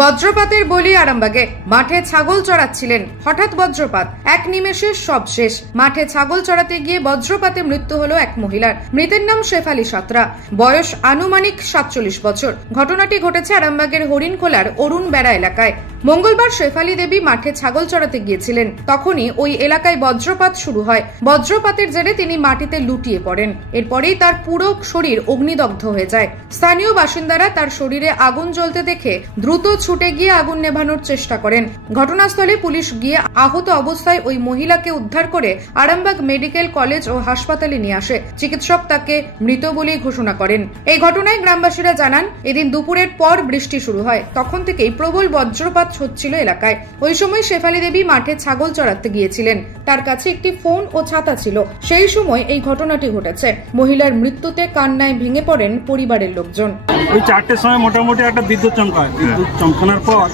বজ্রপাতের বলি আরামবাগে। মাঠে ছাগল চড়াচ্ছিলেন, হঠাৎ বজ্রপাত, এক নিমেষে সব শেষ। মাঠে ছাগল চড়াতে গিয়ে বজ্রপাতে মৃত্যু হলো এক মহিলার। মৃতের নাম শেফালি সাঁতরা, বয়স আনুমানিক 47 বছর। ঘটনাটি ঘটেছে আরামবাগের হরিণখোলার অরুণ বেড়া এলাকায়। মঙ্গলবার শেফালি দেবী মাঠে ছাগল চড়াতে গিয়েছিলেন, তখনই ওই এলাকায় বজ্রপাত শুরু হয়। বজ্রপাতের জেরে তিনি মাটিতে লুটিয়ে পড়েন। এরপরেই তার পুরো শরীর অগ্নিদগ্ধ হয়ে যায়। স্থানীয় বাসিন্দারা তার শরীরে আগুন জ্বলতে দেখে দ্রুত ছুটে গিয়ে আগুন নেভানোর চেষ্টা করেন। ঘটনাস্থলে পুলিশ গিয়ে আহত অবস্থায় ওই মহিলাকে উদ্ধার করে আরামবাগ মেডিকেল কলেজ ও হাসপাতালে নিয়ে আসে। চিকিৎসক তাকে মৃত বলেই ঘোষণা করেন। এই ঘটনায় গ্রামবাসীরা জানান, এদিন দুপুরের পর বৃষ্টি শুরু হয়। তখন থেকেই প্রবল বজ্রপাত হচ্ছিল এলাকায়। ওই সময় শেফালি দেবী মাঠে ছাগল চড়াতে গিয়েছিলেন। তার কাছে একটি ফোন ও ছাতা ছিল। সেই সময় এই ঘটনাটি ঘটেছে। মহিলার মৃত্যুতে কান্নায় ভেঙে পড়েন পরিবারের লোকজন। ওই 4টের সময় মোটামুটি একটা বিদ্যুৎ চমকায়। বিদ্যুৎ চমকানোর পর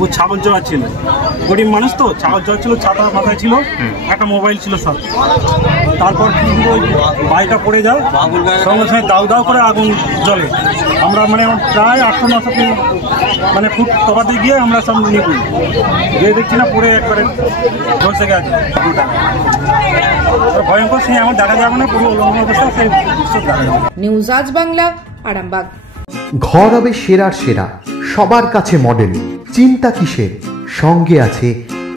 ও ছাগল চড়াচ্ছিল। গরিব মানুষ তো, ছাগল চড়াচ্ছিল, ছাতা মাথায় ছিল, একটা মোবাইল ছিল সব। তারপর কিন্তু ওই বাইকটা পড়ে যায়, সঙ্গে সঙ্গে দাউ দাউ করে আগুন জ্বলে। আমরা প্রায় 800-900 ফুট তফাতে গিয়ে আমরা সব নিয়ে পড়ি, গিয়ে দেখছি না পড়ে একবারে ঝলসে গেছে। ভয়ঙ্কর, সেই আমার দেখা যাবে না, পুরো অলঙ্ঘন অবস্থা, সেই দেখা যাবে। নিউজ আজ বাংলা, আরামবাগ। ঘর হবে সেরার সেরা, সবার কাছে মডেল। চিন্তা কিসের, সঙ্গে আছে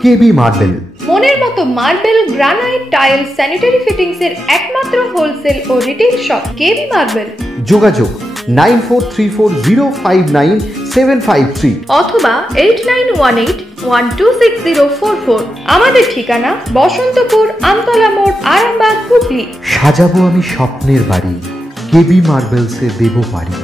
কেবি মার্বেল। মনের মতো marble, granite, tile, sanitary fittings এর একমাত্র হোলসেল ও রিটেল শপ কেবি মার্বেল। যোগাযোগ 9434059753 অথবা 8918126044। আমাদের ঠিকানা বসন্তপুর, আমতলা মোড়, আরামবাগ, হুগলি। সাজাবো আমি স্বপ্নের বাড়ি, কেবি মার্বেলসে দেবো বাড়ি।